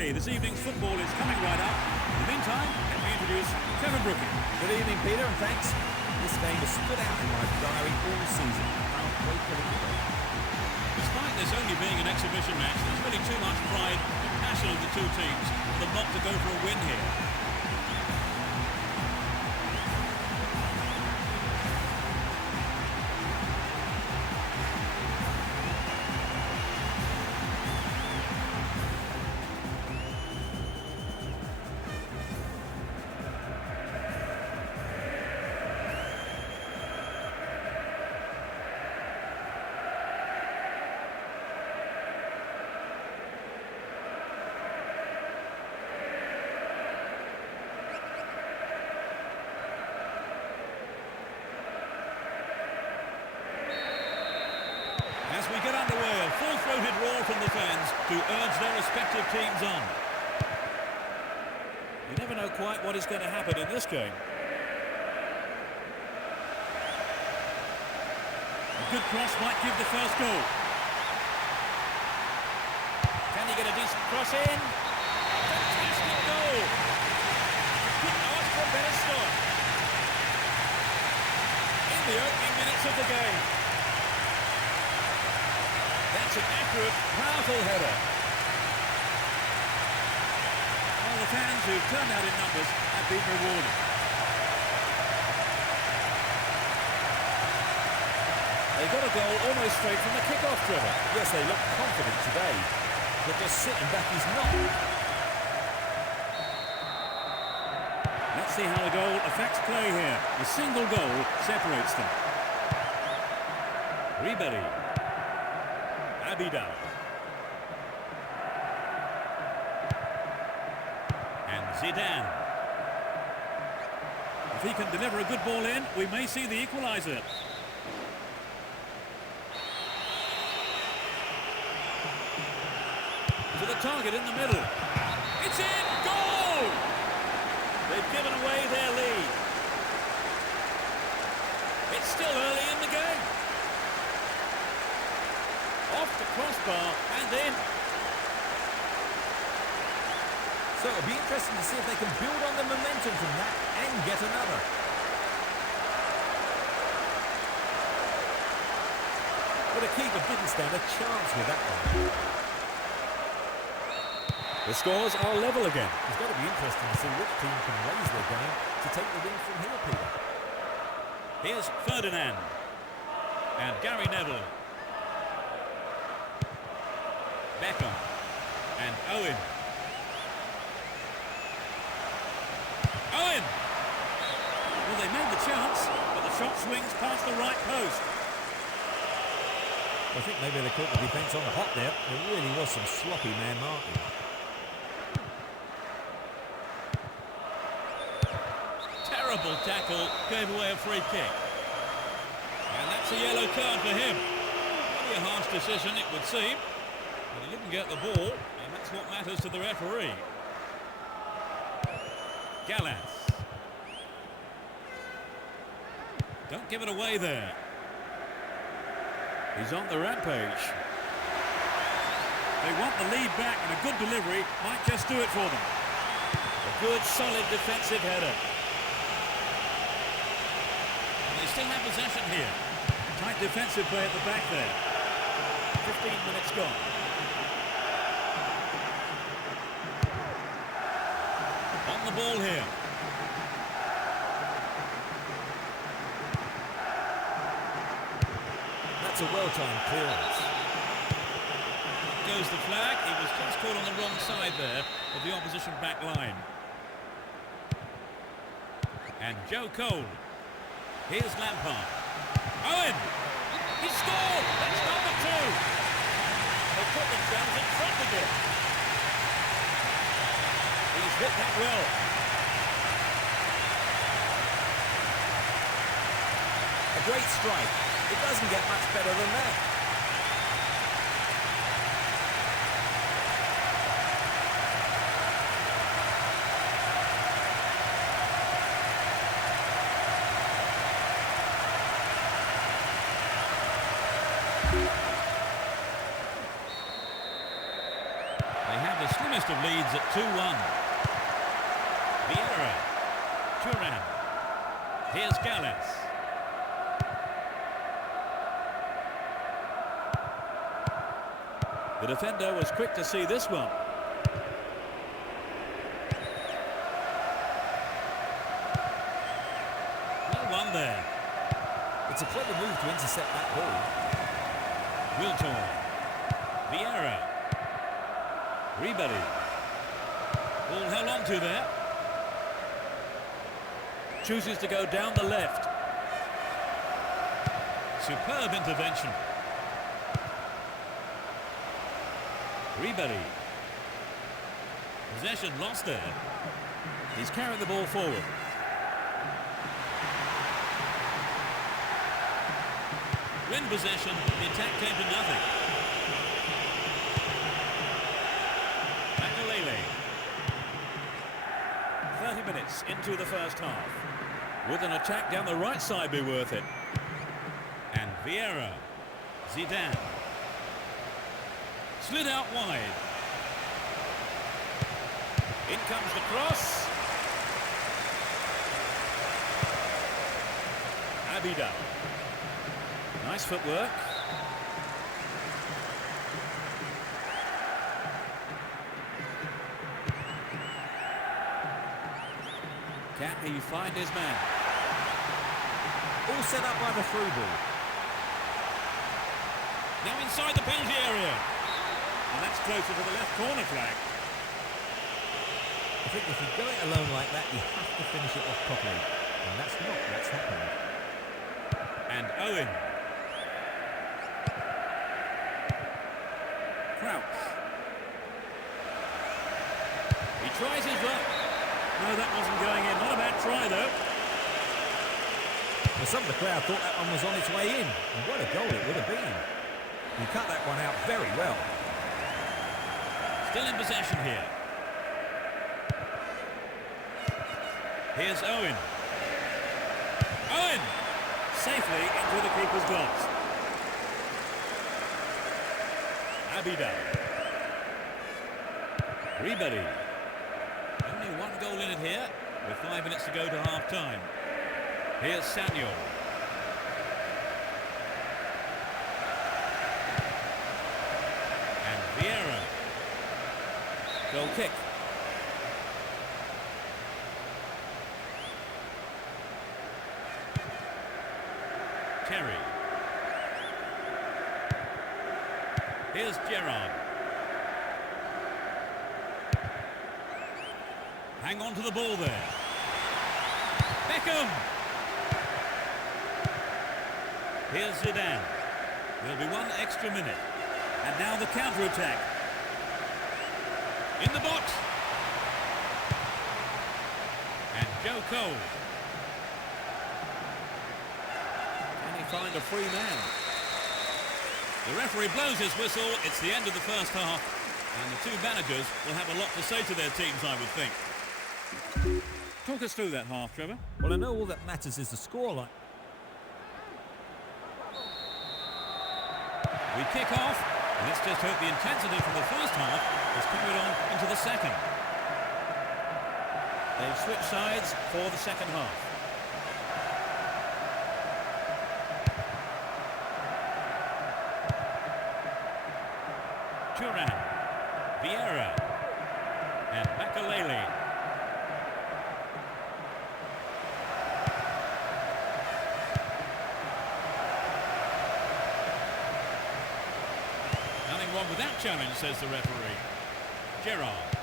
quickly. This evening's football is coming right up. In the meantime, let me introduce Kevin Brooking. Good evening, Peter, and thanks. This game has stood out in my diary all season. Can't wait for the kickoff. Despite this only being an exhibition match, there's really too much pride and passion of the two teams for them not to go for a win here. As we get underway, a full-throated roar from the fans to urge their respective teams on. You never know quite what is going to happen in this game. A good cross might give the first goal. Can he get a decent cross in? Fantastic goal! Couldn't ask for a better start. In the opening minutes of the game. That's an accurate, powerful header. Well, the fans who've turned out in numbers have been rewarded. They got a goal almost straight from the kick-off, Trevor. Yes, they look confident today, but just sitting back is not. Let's see how the goal affects play here. A single goal separates them. Ribery. Abidal. And Zidane. If he can deliver a good ball in, we may see the equaliser. To the target in the middle. It's in! Goal! They've given away their lead. It's still early in the game. Off the crossbar and in. So it'll be interesting to see if they can build on the momentum from that and get another. But the keeper didn't stand a chance with that one. The scores are level again. It's got to be interesting to see which team can raise their game to take the win from here, Peter. Here's Ferdinand. And Gary Neville. Beckham. And Owen. Owen! Well, they made the chance, but the shot swings past the right post. I think maybe they caught the defence on the hop there. There really was some sloppy man marking. Terrible tackle, gave away a free kick. And that's a yellow card for him. Probably a harsh decision, it would seem. But he didn't get the ball, and that's what matters to the referee. Gallas. Don't give it away there. He's on the rampage. They want the lead back, and a good delivery might just do it for them. A good, solid defensive header. And they still have possession here. Tight defensive play at the back there. 15 minutes gone. On the ball here. That's a well-timed clearance. Goes the flag. He was just caught on the wrong side there of the opposition back line. And Joe Cole. Here's Lampard. Owen! He scored! That's number 2! They put themselves in front of it. He's hit that well. A great strike. It doesn't get much better than that. They have the slimmest best of leads at 2-1. Vieira. Turan. Here's Gallus. The defender was quick to see this one. No one there. It's a clever move to intercept that ball. Wiltor. Vieira. Ribery. Ball held on to there. Chooses to go down the left. Superb intervention. Ribery. Possession lost there. He's carried the ball forward. Win possession, the attack came to nothing. Makalele. 30 minutes into the first half. Would an attack down the right side be worth it? And Vieira. Zidane. Slid out wide. In comes the cross. Abida. Nice footwork. Can he find his man? All set up by the through ball. Now inside the penalty area. And that's closer to the left corner flag. I think if you go it alone like that, you have to finish it off properly. And that's not what's happened. And Owen. Crouch. He tries his luck. No, that wasn't going in. Not a bad try, though. Well, some of the crowd thought that one was on its way in. And what a goal it would have been. He cut that one out very well. Still in possession here. Here's Owen. Owen! Safely into the keeper's gloves. Abida. Ribery. Only one goal in it here, with 5 minutes to go to half-time. Here's Samuel. And Vieira. Goal kick. Terry. Here's Gerrard. Hang on to the ball there. Beckham. Here's Zidane. There'll be one extra minute. And now the counter-attack. In the box. And Joe Cole. Can he find a free man? The referee blows his whistle. It's the end of the first half. And the two managers will have a lot to say to their teams, I would think. Talk us through that half, Trevor. Well, I know all that matters is the scoreline. We kick off. Let's just hope the intensity from the first half is carried on into the second. They've switched sides for the second half. Turan, Vieira, and Makalele. Nothing wrong with that challenge, says the referee. Gerrard.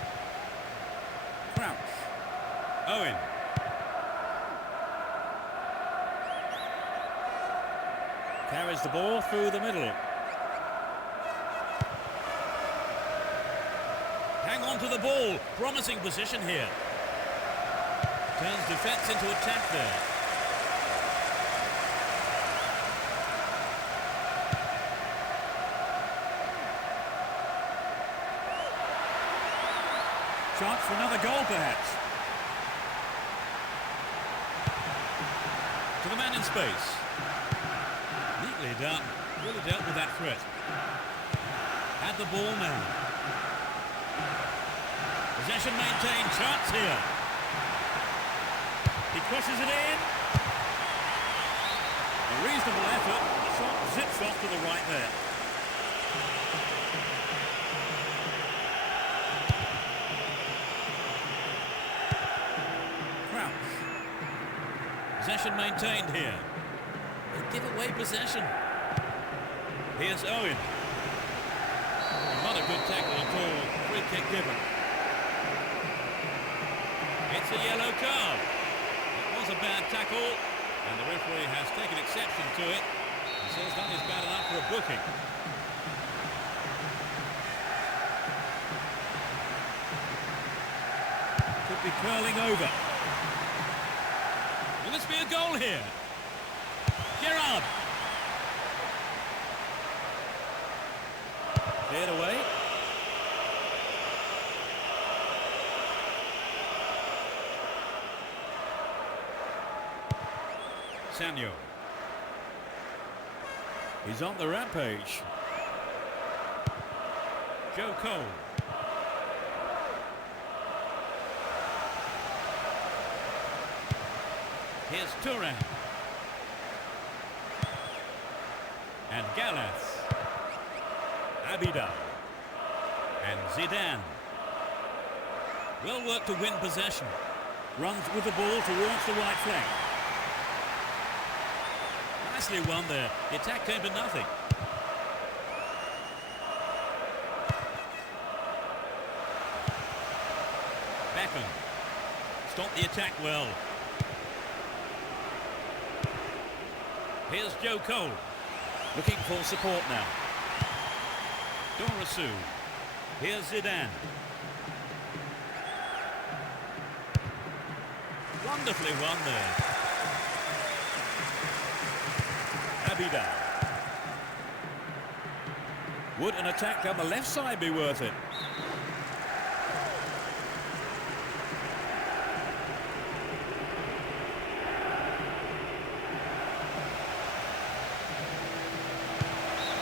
Crouch. Owen. Carries the ball through the middle. Hang on to the ball. Promising position here. Turns defence into attack there. Chance for another goal, perhaps. To the man in space. Neatly done. Really dealt with that threat. Had the ball now. Possession maintained, chance here. He crosses it in. A reasonable effort. The shot zips off to the right there. Crouch. Possession maintained here. They give away possession. Here's Owen. Not a good tackle at all. Free kick given. It's a yellow card. It was a bad tackle, and the referee has taken exception to it. He says that is bad enough for a booking. Could be curling over. Will this be a goal here? Gerrard. Cleared away. Sanyo. He's on the rampage. Joe Cole. Here's Turan. And Gallas. Abidal. And Zidane. Well worked to win possession. Runs with the ball towards the right flank. Nicely won there. The attack came to nothing. Beckham. Stopped the attack well. Here's Joe Cole. Looking for support now. Dorasu. Here's Zidane. Wonderfully won there. Abidal. Would an attack down the left side be worth it?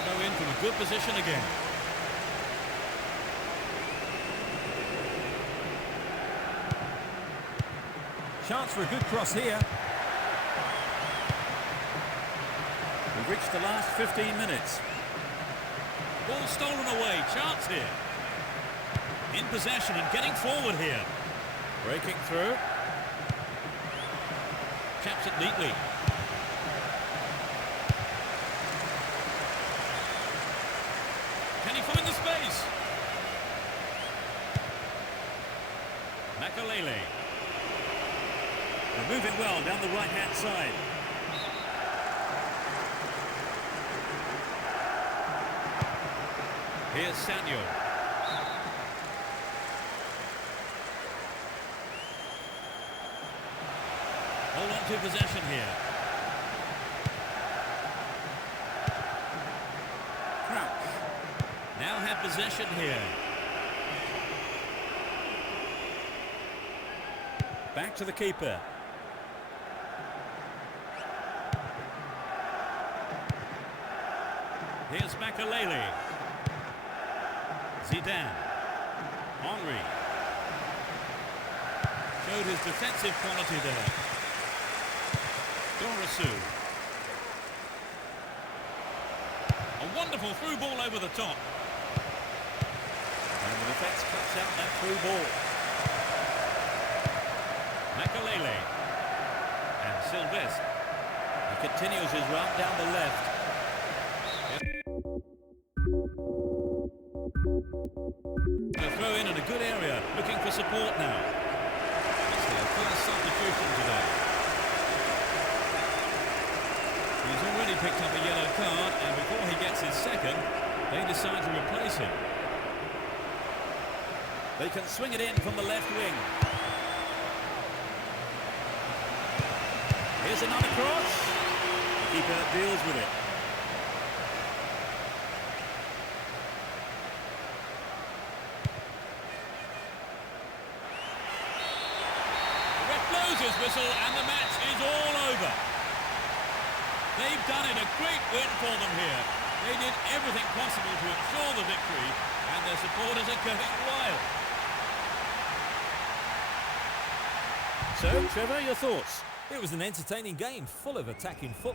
Go in from a good position again. Chance for a good cross here. We've reached the last 15 minutes. Ball stolen away, chance here. In possession and getting forward here. Breaking through. Chaps it neatly. Can he find the space? Makalele. They're moving well down the right-hand side. Here's Sanyo. Hold on to possession here. Crouch. Now have possession here. Back to the keeper. Here's Makalele. Zidane. Henry. Showed his defensive quality there. Dorasu. A wonderful through ball over the top. And the defence cuts out that through ball. Makalele. And Sylvestre. He continues his run down the left. A throw in a good area, looking for support now. It's their first substitution today. He's already picked up a yellow card, and before he gets his second, they decide to replace him. They can swing it in from the left wing. Here's another cross. The keeper deals with it. His whistle, and the match is all over. They've done it, a great win for them here. They did everything possible to ensure the victory, and their supporters are going wild. So, Trevor, your thoughts? It was an entertaining game full of attacking football.